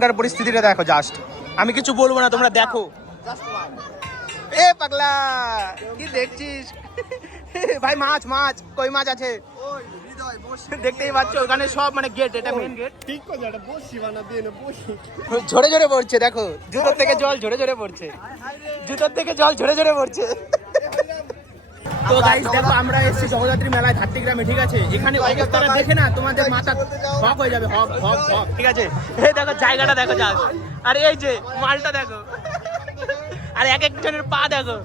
পরিস্থিতিটা দেখো জাস্ট, আমি কিছু বলবো না, তোমরা দেখো। এ পাগলা কি দেখছিস ভাই? মাছ মাছ কই মাছ আছে দেখতেই পাচ্ছ, ওখানে সব মানে গেট, এটা মেইন গেট। ঠিক করে এটা বসি বানা দিয়ে না, বসি ঝরে ঝরে পড়ছে, দেখো জুতোর থেকে জল ঝরে ঝরে পড়ছে, জুতোর থেকে জল ঝরে ঝরে পড়ছে। তো গাইস দেখো, আমরা এসেছি জগদ্ধাত্রী মেলায় ঝাট্টিগ্রামে, ঠিক আছে? এখানে অবস্থাটা দেখে না তোমাদের মাথা হক হয়ে যাবে, হক হক হক, ঠিক আছে? এই দেখো জায়গাটা দেখো জাস্ট, আর এই যে মালটা দেখো, আর এক একজনের পা দেখো,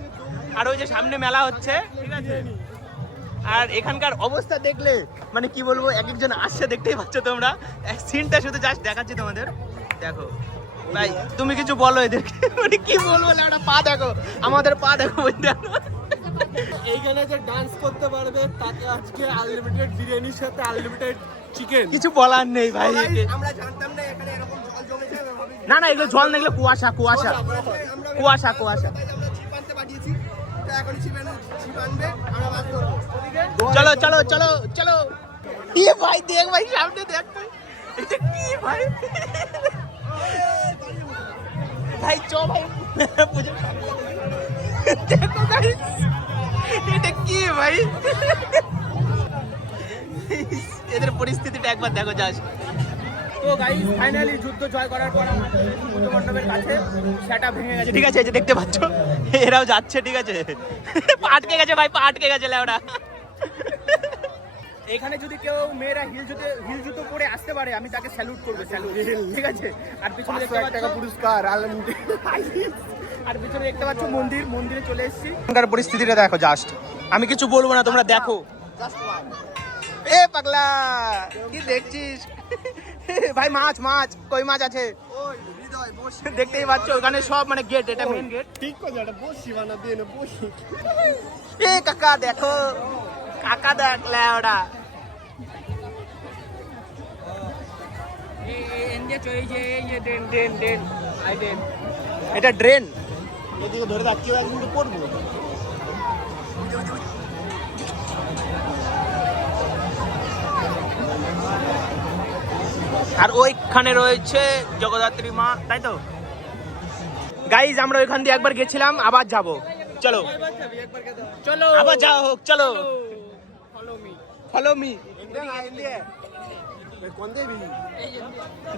আর ওই যে সামনে মেলা হচ্ছে, ঠিক আছে? আর এখানকার অবস্থা দেখলে মানে কি বলবো, এক একজন আসছে, দেখতেই পাচ্ছ তোমরা। সিনটা শুধু জাস্ট দেখাচ্ছি তোমাদের, দেখো ভাই তুমি কিছু বলো এদেরকে, মানে কি বলবো, একটা পা দেখো, আমাদের পা দেখো বন্ধু। এইখানে যে ডান্স করতে পারবে তাকে আজকে আনলিমিটেড বিরিয়ানির সাথে আনলিমিটেড চিকেন। কিছু বলার নেই ভাই, আমরা জানতাম না এখানে এরকম জল জমে যাবে। না না, এগুলো জল না, এগুলো কুয়াশা কুয়াশা কুয়াশা কুয়াশা। চলো চলো চলো চলো, এ ভাই দেখ ভাই, সামনে দেখ তুই, এটা কি ভাই? ভাই চ ভাই, দেখো গাইস এটা কি ভাই? এদের পরিস্থিতিটা একবার দেখো জাস্ট। তো গাইস ফাইনালি যুদ্ধ জয় করার পর আমাদের পুজো মণ্ডপের কাছে সেটা ভেঙে গেছে, ঠিক আছে? এই যে দেখতে পাচ্ছ এরাও যাচ্ছে, ঠিক আছে? পা আটকে গেছে ভাই, পা আটকে গেছে লেওড়া। এখানে যদি কেউ মেয়েরা হিল জুতো পরে আসতে পারে, আমি তাকে স্যালুট করবো, স্যালুট, ঠিক আছে? আর পিছনে দেখতে পাচ্ছ পুরস্কার, আর পিছনে দেখতে পাচ্ছ মন্দির, মন্দিরে চলে এসেছি। এখানকার পরিস্থিতিটা দেখো জাস্ট, আমি কিছু বলবো না, তোমরা দেখো। এ পাগলা কি দেখছিস ভাই? মাছ মাছ কই মাছ আছে দেখতেই পাচ্ছ, ওখানে সব মানে গেট, এটা মেইন গেট। ঠিক করে এটা বসি বানা দিয়ে না, বসি। এ কাকা দেখো, কাকা দেখলে ওটা এটা ড্রেন, এদিকে ধরে রাখ, কেউ একদিন তো পড়বো। আর ওইখানে রয়েছে জগদ্ধাত্রী মা, তাই তো? গাইজ আমরা ওইখান দিয়ে একবার গেছিলাম, আবার যাব, চলো চলো আবার যাও হোক, চলো ফলো মি।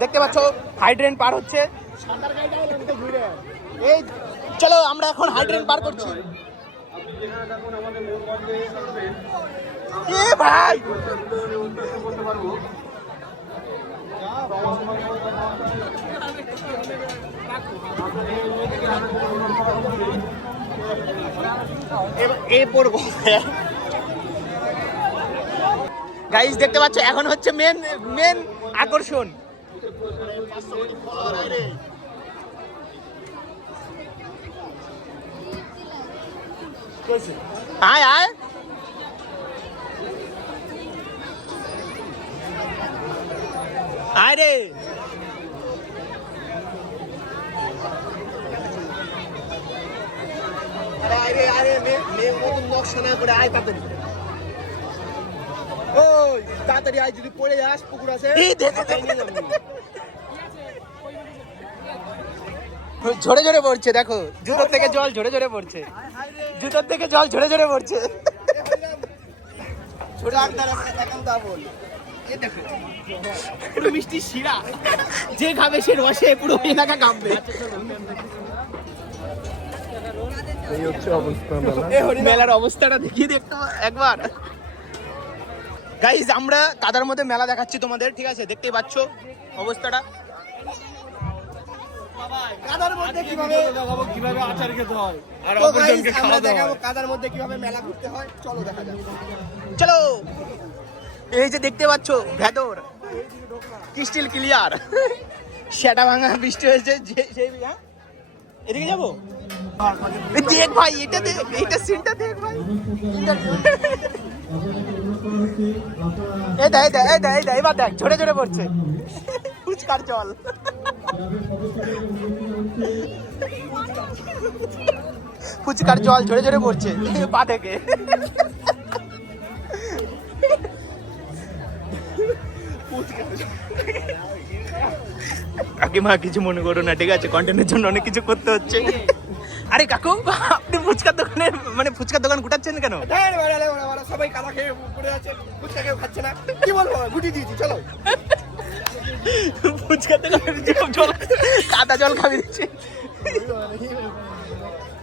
দেখতে পাচ্ছ হাইড্রেন পার হচ্ছে, এই চলো আমরা এখন হাইড্রেন পার করছি। এ ভাই এ পড়বো গাইস, দেখতে পাচ্ছ এখন হচ্ছে মেন আকর্ষণ। আয় আয়, আয় রে, আরে আরে মেয়ে মতন নকশা না করে আয় তাড়াতাড়ি। ওই তাড়াতাড়ি আয়, যদি পড়ে যাস পুকুর আছে। ঝরে ঝরে পড়ছে, দেখো জুতোর থেকে জল ঝরে ঝরে পড়ছে, জুতোর থেকে জল ঝরে ঝরে পড়ছে। পুরো মিষ্টি শিরা, যে খাবে সে রসে পুরো এলাকা কাঁপবে। এই হচ্ছে অবস্থা মেলার অবস্থাটা দেখিয়ে দেখতে একবার। গাইজ আমরা কাদার মধ্যে মেলা দেখাচ্ছি তোমাদের, ঠিক আছে? দেখতেই পাচ্ছ অবস্থাটা। কাদার মধ্যে কিভাবে আচার খেতে হয় আর অপরজনকে খাওয়া দাওয়া হয়। কাদার মধ্যে কিভাবে মেলা ঘুরতে হয়, চলো দেখা যাক। চলো, এই যে দেখতে পাচ্ছ ভেতর ক্রিস্টাল ক্লিয়ার, সেটা ভাঙা বৃষ্টি হয়েছে, এদিকে যাবো। দেখ ভাই, এটা দেখ, এইটা সিনটা দেখ ভাই। এই দেখ দেখ দেখ দেখ, এবার দেখ ঝরে ঝরে পড়ছে ফুচকার জল। ফুচকার জল ঝরে ঝরে পড়ছে পা থেকে। কাকিমা কিছু মনে করো না, ঠিক আছে? কন্টেন্টের জন্য অনেক কিছু করতে হচ্ছে। আরে কাকু, আপনি ফুচকার দোকানে মানে ফুচকার দোকান গুটাচ্ছেন কেন? সবাই কাদা খেয়ে পড়ে আছে, ফুচকা কেউ খাচ্ছে না, কি বলবো, গুটি দিয়েছি, চলো। ফুচকার দোকানে জল, কাদা জল খাবি দিচ্ছে।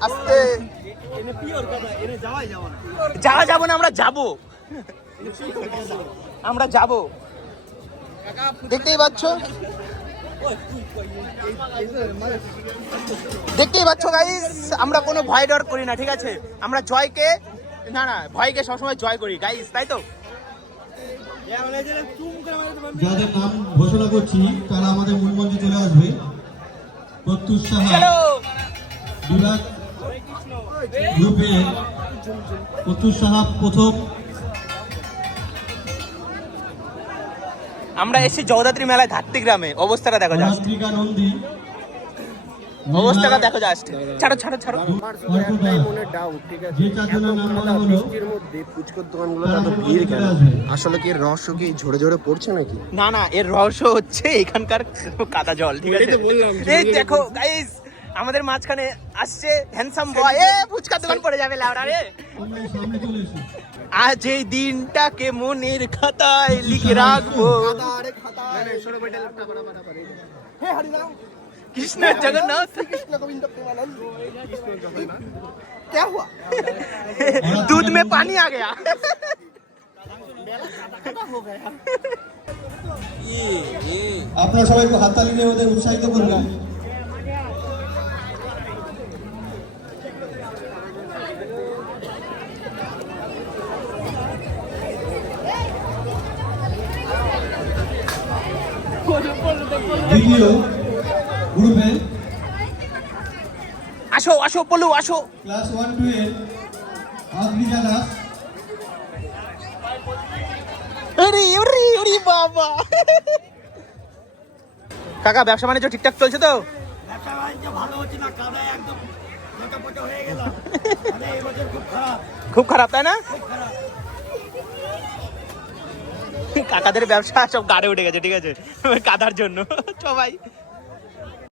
আস্তে যাবো না, আমরা যাবো, আমরা যাবো। দেখতেই পাচ্ছ গাইস, আমরা কোনো ভয় ডর করি না, ঠিক আছে? আমরা জয়কে ভয়কে সবসময় জয় করি গাইস, তাই তো? যাদের নাম ঘোষণা করছি তারা আমাদের মূল মঞ্চে চলে আসবে। প্রত্যুষ সাহা বিভাগ গ্রুপে প্রত্যুষ সাহা প্রথম। আমরা এসেছি জগদ্ধাত্রী মেলায় ধাত্রী গ্রামে। অবস্থাটা দেখো জাস্ট, রাত্রিকা নন্দী অবস্থাটা দেখো জাস্ট। ছাড়ো ছাড়ো ছাড়ো। যে চারজনের নাম বলা হলো ফুচকার দোকানগুলো এত ভিড় কেন? আসলে কি এর রহস্য কি ঝরে ঝরে পড়ছে নাকি? না, এর রহস্য হচ্ছে এখানকার কাদা জল, ঠিক আছে? এই দেখো গাইস, আমাদের মাঝখানে আসছে হ্যান্ডসাম বয়। ফুচকার দোকান পড়ে যাবে লাউড়া রে। সামনে চলে এসো। আজ এই দিনটাকে মনের খাতায় লিখে রাখবো। কৃষ্ণ জগন্নাথ কৃষ্ণ গোবিন্দ প্রেমানন্দ। क्या हुआ? दूध में पानी आ गया। আপনারা সবাই একটু হাততালি দিয়ে ওদের উৎসাহিত করবেন। দ্বিতীয় গ্রুপে আসো আসো পলু আসো। ক্লাস 1-2 এর আদ্রিজা দাস, আরে বাবা। কাকা, ব্যবসা বাণিজ্য ঠিকঠাক চলছে তো? খুব খারাপ, তাই না? কাকাদের ব্যবসা সব গাড়ে উঠে গেছে, ঠিক আছে, কাদার জন্য। সবাই